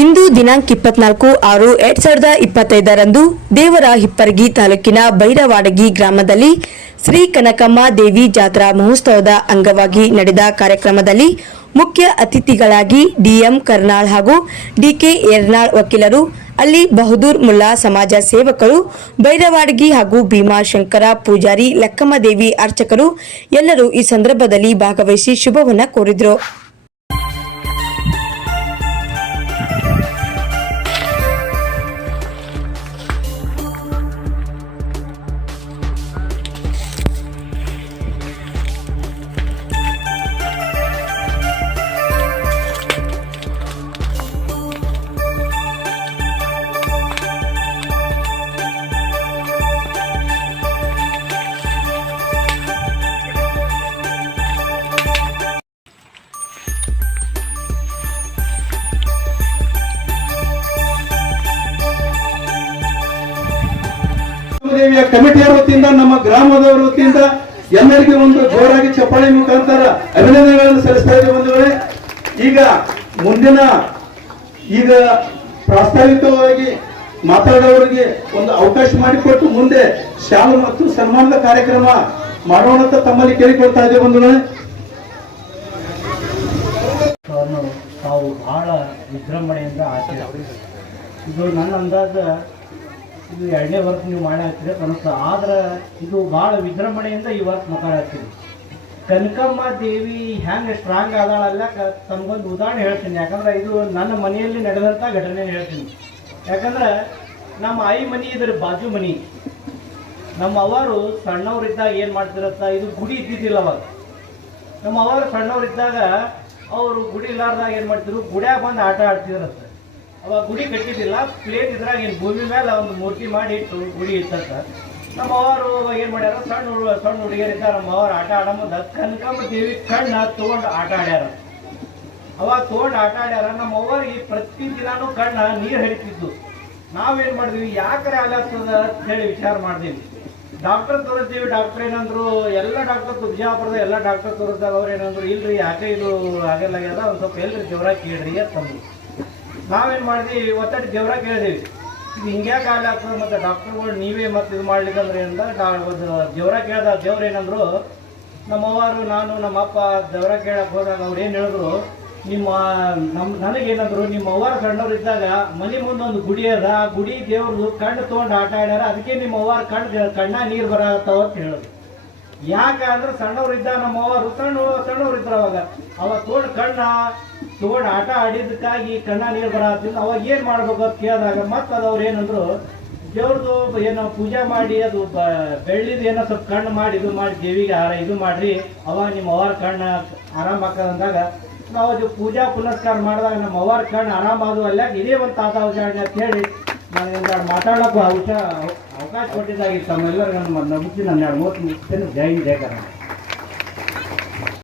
ಇಂದು ದಿನಾಂಕ ಇಪ್ಪತ್ನಾಲ್ಕು ಆರು ಎರಡ್ ಸಾವಿರದ ಇಪ್ಪತ್ತೈದರಂದು ದೇವರ ಹಿಪ್ಪರಗಿ ತಾಲೂಕಿನ ಬೈರವಾಡಗಿ ಗ್ರಾಮದಲ್ಲಿ ಶ್ರೀ ಕನಕಮ್ಮ ದೇವಿ ಜಾತ್ರಾ ಮಹೋತ್ಸವದ ಅಂಗವಾಗಿ ನಡೆದ ಕಾರ್ಯಕ್ರಮದಲ್ಲಿ ಮುಖ್ಯ ಅತಿಥಿಗಳಾಗಿ ಡಿಎಂ ಕರ್ನಾಳ್ ಹಾಗೂ ಡಿಕೆ ಯರ್ನಾಳ್ ವಕೀಲರು, ಅಲ್ಲಿ ಬಹದ್ದೂರ್ ಮುಲ್ಲಾ ಸಮಾಜ ಸೇವಕರು, ಬೈರವಾಡಗಿ ಹಾಗೂ ಭೀಮಾಶಂಕರ ಪೂಜಾರಿ ಲಕ್ಕಮ್ಮ ದೇವಿ ಅರ್ಚಕರು ಎಲ್ಲರೂ ಈ ಸಂದರ್ಭದಲ್ಲಿ ಭಾಗವಹಿಸಿ ಶುಭವನ್ನು ಕೋರಿದ್ರು. ದೇವಿಯ ಕಮಿಟಿಯವರ ವತಿಯಿಂದ, ನಮ್ಮ ಗ್ರಾಮದವರ ವತಿಯಿಂದ ಎಲ್ಲರಿಗೂ ಒಂದು ಜೋರಾಗಿ ಚಪ್ಪಾಳೆ ಮುಖಾಂತರ ಅಭಿನಂದನೆಗಳನ್ನು ಸಲ್ಲಿಸ್ತಾ ಇದ್ದೇವೆ ಬಂಧುಗಳೇ. ಈಗ ಮುಂದಿನ ಈಗ ಪ್ರಾಸ್ತಾವಿಕವಾಗಿ ಮಾತಾಡೋರಿಗೆ ಒಂದು ಅವಕಾಶ ಮಾಡಿಕೊಟ್ಟು ಮುಂದೆ ಶಾಲು ಮತ್ತು ಸನ್ಮಾನದ ಕಾರ್ಯಕ್ರಮ ಮಾಡೋಣ ಅಂತ ತಮ್ಮಲ್ಲಿ ಕೇಳಿಕೊಳ್ತಾ ಇದ್ದೇವೆ ಬಂಧುಗಳೇ. ತಾವು ಬಹಳ ವಿಜೃಂಭಣೆಯಿಂದ ಆಚರಿಸ್ತೀವಿ ಇದು ನನ್ನ ಅಂದಾಜ ಇದು ಎರಡನೇ ವರ್ಕ್ ನೀವು ಮಾಡಾಕ್ತೀರಿ ಹಾಕ್ತೀರಿ ಆದ್ರೆ ಇದು ಭಾಳ ವಿಜೃಂಭಣೆಯಿಂದ ಈ ವರ್ಷ ಮಾತಾಡತ್ತೀವಿ ಕನಕಮ್ಮ ದೇವಿ ಹೆಂಗೆ ಸ್ಟ್ರಾಂಗ್ ಆದಾಳಲ್ಲ, ಕ ತಮಗೊಂದು ಉದಾಹರಣೆ ಹೇಳ್ತೀನಿ. ಯಾಕಂದ್ರೆ ಇದು ನನ್ನ ಮನೆಯಲ್ಲಿ ನಡೆದಂಥ ಘಟನೆ ಹೇಳ್ತೀನಿ. ಯಾಕಂದ್ರೆ ನಮ್ಮ ಆಯಿ ಮನಿ ಇದ್ರ ಬಾಜು ಮನಿ. ನಮ್ಮ ಅವರು ಸಣ್ಣವರಿದ್ದಾಗ ಏನು ಮಾಡ್ತಿರತ್ತ, ಇದು ಗುಡಿ ಇದ್ದಿದ್ದಿಲ್ಲ ಅವಾಗ. ನಮ್ಮ ಅವರು ಸಣ್ಣವರಿದ್ದಾಗ ಅವರು ಗುಡಿ ಇಲ್ಲಾರ್ದಾಗ ಏನು ಮಾಡ್ತಿದ್ರು, ಗುಡ್ಯಾಗ ಬಂದು ಆಟ ಆಡ್ತಿದ್ರಂತೆ. ಅವಾಗ ಗುಡಿ ಕಟ್ಟಿದ್ದಿಲ್ಲ ಪ್ಲೇಟ್ ಇದ್ರಾಗ ಏನು ಭೂಮಿ ಮೇಲೆ ಒಂದು ಮೂರ್ತಿ ಮಾಡಿ ಇಟ್ಟು ಗುಡಿ ಇತ್ತಂತ. ನಮ್ಮ ಅವರು ಏನು ಮಾಡ್ಯಾರ, ಸಣ್ಣ ಹುಡುಗ, ಸಣ್ಣ ಹುಡುಗಿಯರಿಂದ ನಮ್ಮ ಅವ್ರು ಆಟ ಆಡಮ ಮುಂದೆ ದೇವಿ ಕಣ್ಣ ತೊಗೊಂಡು ಆಟ ಆಡ್ಯಾರ. ಅವಾಗ ತೊಗೊಂಡು ಆಟ ಆಡ್ಯಾರ, ನಮ್ಮ ಅವ್ವರಿಗೆ ಪ್ರತಿ ದಿನಾನು ಕಣ್ಣ ನೀರು ಹರಿತಿದ್ದು ನಾವೇನು ಮಾಡಿದ್ವಿ, ಯಾಕರೆ ಆಗ್ತದ ಅಂತ ಹೇಳಿ ವಿಚಾರ ಮಾಡಿದ್ವಿ. ಡಾಕ್ಟರ್ ತೋರಿಸ್ತೀವಿ ಡಾಕ್ಟರ್ ಏನಂದ್ರು, ಎಲ್ಲ ಡಾಕ್ಟರ್ ಬಿಜಾಪುರದ ಎಲ್ಲ ಡಾಕ್ಟರ್ ತೋರಿಸಿದಾಗ ಅವ್ರು ಏನಂದ್ರು, ಇಲ್ರಿ, ಯಾಕೆ ಇದು ಆಗಲ್ಲಾಗ್ಯದ ಒಂದು ಸ್ವಲ್ಪ ಎಲ್ರಿ ಜೋರಾಗಿ ಕೇಳ್ರಿ ಅಂತ ತಂದ್ರು ನಾವೇನ್ ಮಾಡಿದ್ವಿ ಒತ್ತಡಿ ದೇವ್ರ ಕೇಳಿದೀವಿ ಇದು ಹಿಂಗ್ಯಾಕೆ ಆಗ್ತದೆ ಮತ್ತೆ ಡಾಕ್ಟರ್ಗಳು ನೀವೇ ಮತ್ತೆ ಇದು ಮಾಡ್ಲಿಕ್ಕಂದ್ರೆ ಡಾ ದೇವರ ಕೇಳ್ದ ದೇವ್ರು ಏನಂದ್ರು ನಮ್ಮವರು ನಾನು ನಮ್ಮ ಅಪ್ಪ ದೇವರ ಕೇಳಕ್ ಹೋದಾಗ ಅವ್ರು ಏನು ಹೇಳಿದ್ರು, ನಿಮ್ಮ ನಮ್ಮ ನನಗೇನಂದ್ರು, ನಿಮ್ಮ ಅವ್ವಾರ ಸಣ್ಣವ್ರು ಇದ್ದಾಗ ಮನೆ ಮುಂದೆ ಒಂದು ಗುಡಿ ಅದ. ಆ ಗುಡಿ ದೇವ್ರದು ಕಣ್ಣು ತೊಗೊಂಡು ಆಟ ಆಡ್ಯಾರ. ಅದಕ್ಕೆ ನಿಮ್ಮ ಅವ್ವಾರ ಕಣ್ಣು ಕಣ್ಣ ನೀರು ಬರತ್ತವ ಅಂತ ಹೇಳಿದ್ರು. ಯಾಕೆ ಅಂದ್ರೆ ಸಣ್ಣವ್ರು ಇದ್ದ ನಮ್ಮ ಅವರು ಸಣ್ಣ ಸಣ್ಣವ್ರು ಇದ್ರು ಅವಾಗ. ಅವಾಗ ತೋಡ್ ಕಣ್ಣ, ತೋಡ್ ಆಟ ಆಡಿದ್ದಕ್ಕಾಗಿ ಕಣ್ಣ ನೀರು ಬರತ್ತಿಲ್ಲ ಅವಾಗ ಏನು ಮಾಡ್ಬೇಕು ಅಂತ ಕೇಳಿದಾಗ ಮತ್ತೆ ಅದು ಅವ್ರು ಏನಂದ್ರು ದೇವ್ರದ್ದು ಏನೋ ಪೂಜೆ ಮಾಡಿ, ಅದು ಬೆಳ್ಳಿದ ಏನೋ ಸ್ವಲ್ಪ ಕಣ್ಣು ಮಾಡಿ, ಇದು ಮಾಡಿ, ದೇವಿಗೆ ಹಾರ ಇದು ಮಾಡ್ರಿ. ಅವಾಗ ನಿಮ್ಮ ಅವರ ಕಣ್ಣ ಆರಾಮ ಅಂದಾಗ ನಾವು ಅದು ಪೂಜಾ ಪುನಸ್ಕಾರ ಮಾಡಿದಾಗ ನಮ್ಮ ಅವರ ಕಣ್ಣು ಆರಾಮ ಆದವು. ಅಲ್ಲ ಇದೇ ಒಂದು ತಾತ ಅಂತ ಹೇಳಿ ಒಂದು ಮಾತಾಡೋಕ್ಕೂ ಅವಕಾಶ ಅವಕಾಶ ಕೊಟ್ಟಿದ್ದಾಗಿ ತಮ್ಮೆಲ್ಲರಿಗೂ ನನ್ನ ಎರಡು ಮೂವತ್ತು ಮುಗಿಸ್ತೇನೆ